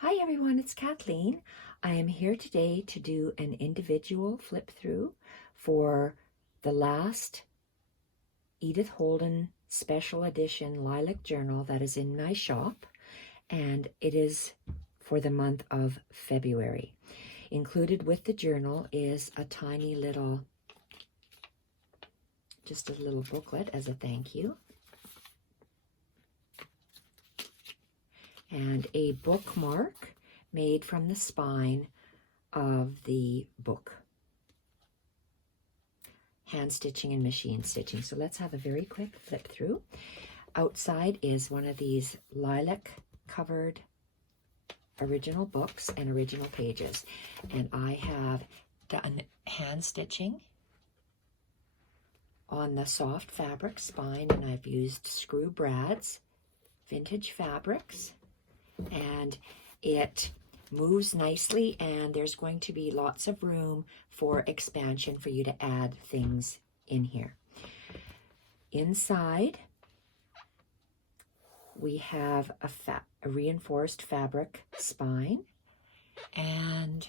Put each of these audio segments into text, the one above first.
Hi everyone, it's Kathleen. I am here today to do an individual flip through for the last Edith Holden special edition Lilac journal that is in my shop, and it is for the month of February. Included with the journal is a tiny little, just a little booklet as a thank you, and a bookmark made from the spine of the book. Hand stitching and machine stitching. So let's have a very quick flip through. Outside is one of these lilac covered original books and original pages. And I have done hand stitching on the soft fabric spine, and I've used Screw Brad's vintage fabrics, and it moves nicely, and there's going to be lots of room for expansion for you to add things in here. Inside, we have a reinforced fabric spine, and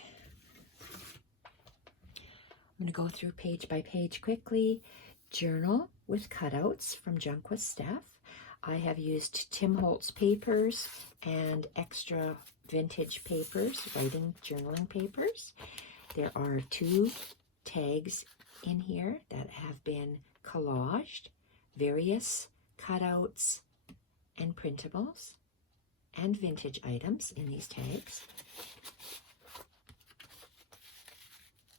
I'm going to go through page by page quickly. Journal with cutouts from Junk With Steph. I have used Tim Holtz papers and extra vintage papers, writing journaling papers. There are 2 tags in here that have been collaged, various cutouts and printables and vintage items in these tags.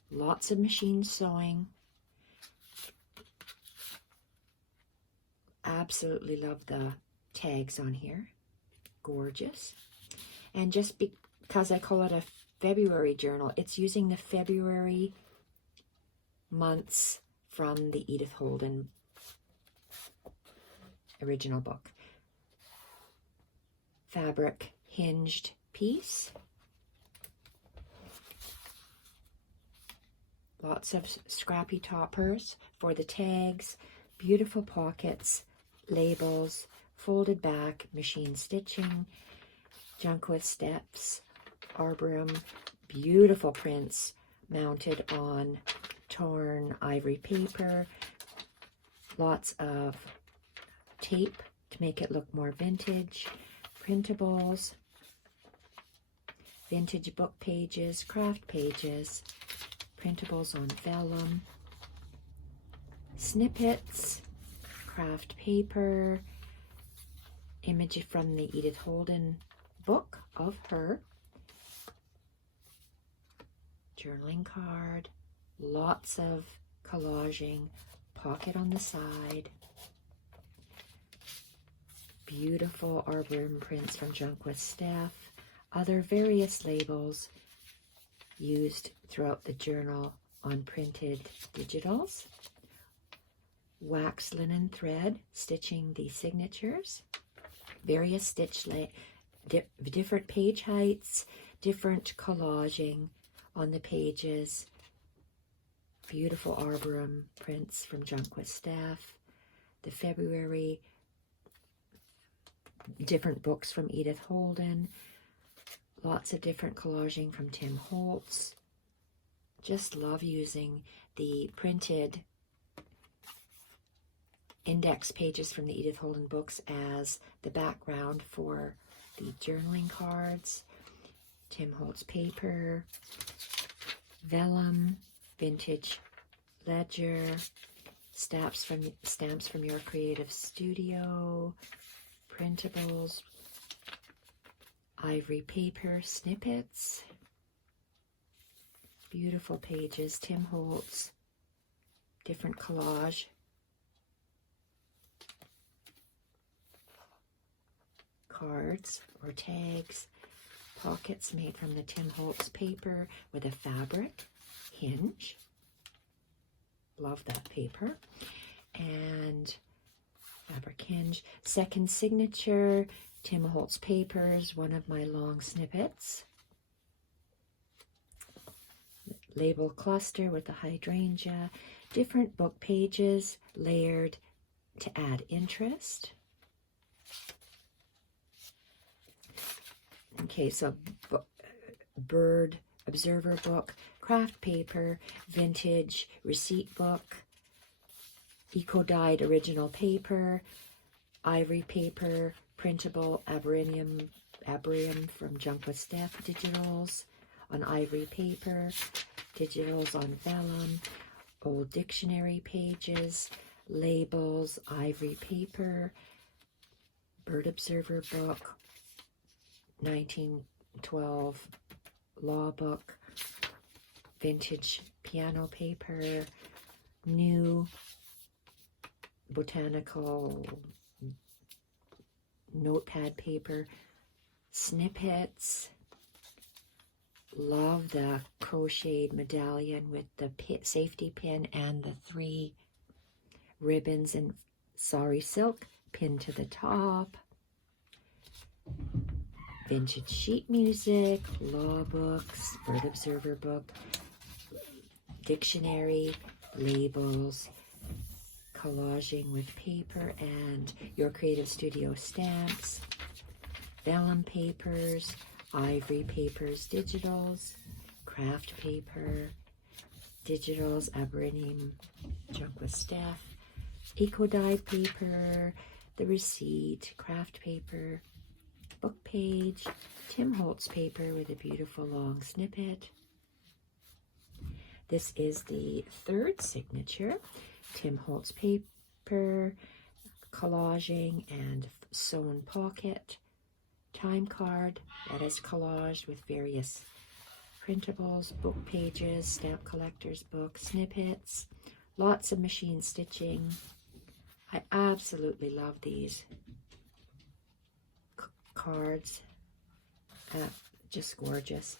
Lots of machine sewing. Absolutely love the tags on here. Gorgeous. And just because I call it a February journal, it's using the February months from the Edith Holden original book. Fabric hinged piece. Lots of scrappy toppers for the tags. Beautiful pockets, labels, folded back, machine stitching, Junk With Steph's Arboretum, beautiful prints mounted on torn ivory paper, lots of tape to make it look more vintage, printables, vintage book pages, craft pages, printables on vellum, snippets, craft paper, image from the Edith Holden book of her, journaling card, lots of collaging, pocket on the side, beautiful Arboretum prints from Junk With Steph, other various labels used throughout the journal on printed digitals, wax linen thread stitching the signatures, various stitch different page heights, different collaging on the pages, beautiful Arboretum prints from Junk With Steph, the February, different books from Edith Holden, lots of different collaging from Tim Holtz. Just love using the printed index pages from the Edith Holden books as the background for the journaling cards. Tim Holtz paper, vellum, vintage ledger, stamps from your creative studio, printables, ivory paper, snippets, beautiful pages, Tim Holtz, different collage, cards or tags, pockets made from the Tim Holtz paper with a fabric hinge. Love that paper. And fabric hinge. Second signature, Tim Holtz papers, one of my long snippets. Label cluster with the hydrangea. Different book pages layered to add interest. Okay, so bird observer book, craft paper, vintage receipt book, eco-dyed original paper, ivory paper, printable Arboretum from Junk With Steph digitals on ivory paper, digitals on vellum, old dictionary pages, labels, ivory paper, bird observer book, 1912 law book, vintage piano paper, new botanical notepad paper, snippets. Love the crocheted medallion with the safety pin and the 3 ribbons and sari silk pinned to the top. Vintage sheet music, law books, bird observer book, dictionary, labels, collaging with paper and Your Creative Studio stamps, vellum papers, ivory papers, digitals, craft paper, digitals, Arboretum Junk With Steph, eco-dyed paper, the receipt, craft paper, book page, Tim Holtz paper with a beautiful long snippet. This is the 3rd signature, Tim Holtz paper, collaging and sewn pocket, time card that is collaged with various printables, book pages, stamp collector's book, snippets, lots of machine stitching. I absolutely love these cards, just gorgeous.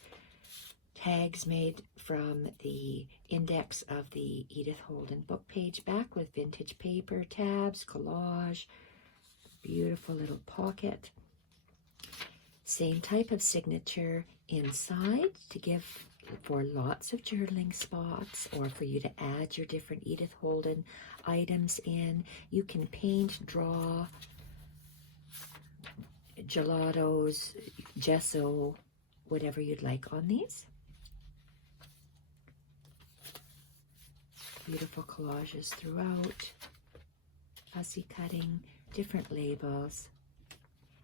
Tags made from the index of the Edith Holden book page, back with vintage paper, tabs, collage, beautiful little pocket. Same type of signature inside to give for lots of journaling spots, or for you to add your different Edith Holden items in. You can paint, draw, gelatos, gesso, whatever you'd like on these. Beautiful collages throughout, fussy cutting, different labels,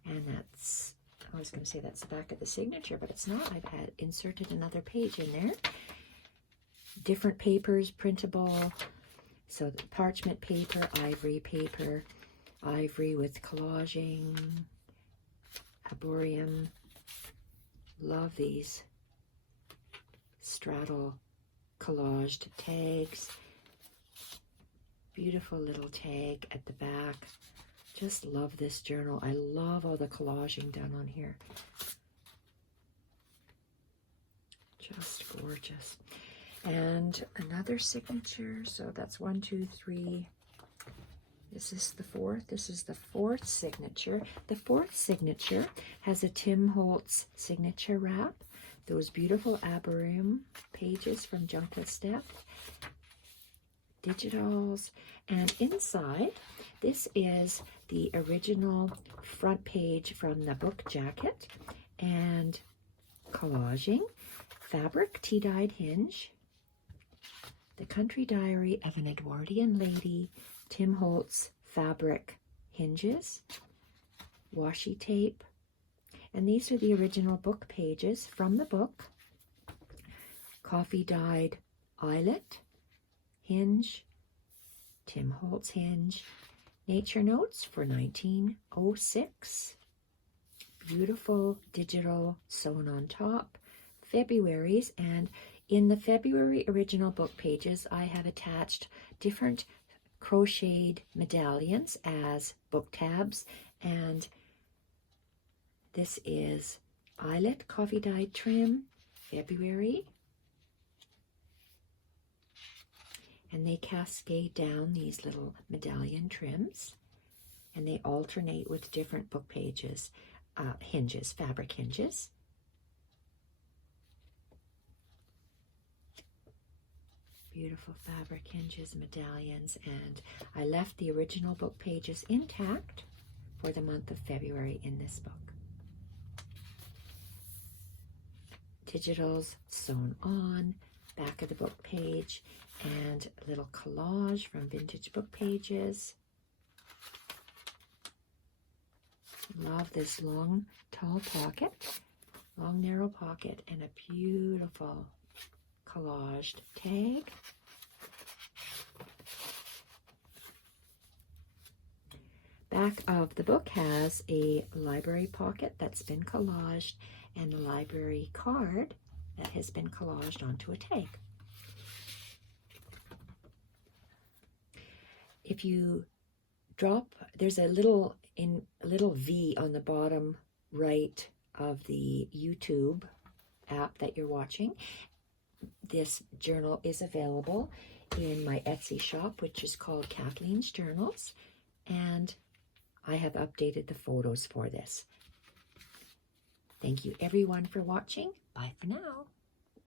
and that's, I was going to say that's the back of the signature, but it's not. I've had inserted another page in there. Different papers, printable, so the parchment paper, ivory with collaging, Arboretum, love these straddle collaged tags, beautiful little tag at the back. Just love this journal. I love all the collaging done on here. Just gorgeous. And another signature. So that's 1, 2, 3. This is the 4th. This is the 4th signature. The 4th signature has a Tim Holtz signature wrap. Those beautiful Arboretum pages from Junk With Steph. Digitals. And inside, this is the original front page from the book jacket and collaging, fabric tea-dyed hinge, the Country Diary of an Edwardian Lady, Tim Holtz fabric hinges, washi tape, and these are the original book pages from the book, coffee-dyed eyelet, hinge, Tim Holtz hinge, nature notes for 1906, beautiful digital sewn on top, February's, and in the February original book pages I have attached different crocheted medallions as book tabs, and this is eyelet coffee dyed trim, February, and they cascade down these little medallion trims, and they alternate with different book pages, hinges, fabric hinges. Beautiful fabric hinges, medallions, and I left the original book pages intact for the month of February in this book. digitals sewn on, back of the book page, and a little collage from vintage book pages. Love this long, tall pocket, long, narrow pocket, and a beautiful collaged tag. Back of the book has a library pocket that's been collaged and a library card that has been collaged onto a tag. If you drop, there's a little V on the bottom right of the YouTube app that you're watching. This journal is available in my Etsy shop, which is called Kathleen's Journals, and I have updated the photos for this. Thank you everyone for watching. Bye for now.